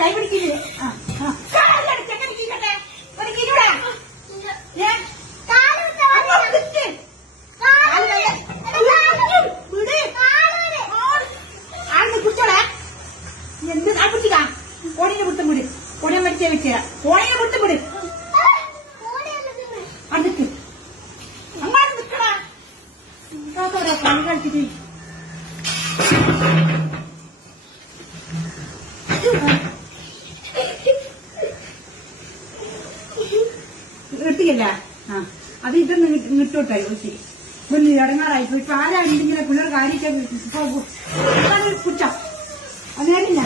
കൈ പിടിക്കില്ലേ? ഒരു കിരിവിടെ ആളിന് കുറിച്ചോളെ എന്ത് കാപ്പിച്ചിക്കാ കോണിനെ വിട്ടും വിട്. കോണിയെ മരിച്ചേ വെച്ചേരാ. കോണിനെ വിട്ടും വിട്. അടുത്ത് അങ്ങോട്ട് നിൽക്കടാ. ഓരോ പണി കളിച്ചിട്ട് കിട്ടിയല്ല. അത് ഇതൊന്ന് ഇങ്ങോട്ടായി ഒത്തി വലിയ ഇടങ്ങാറായി പോയി. ആരാണെങ്കിലും പിള്ളേർ കാര്യമൊക്കെ കുറ്റം. അത് നേരില്ല.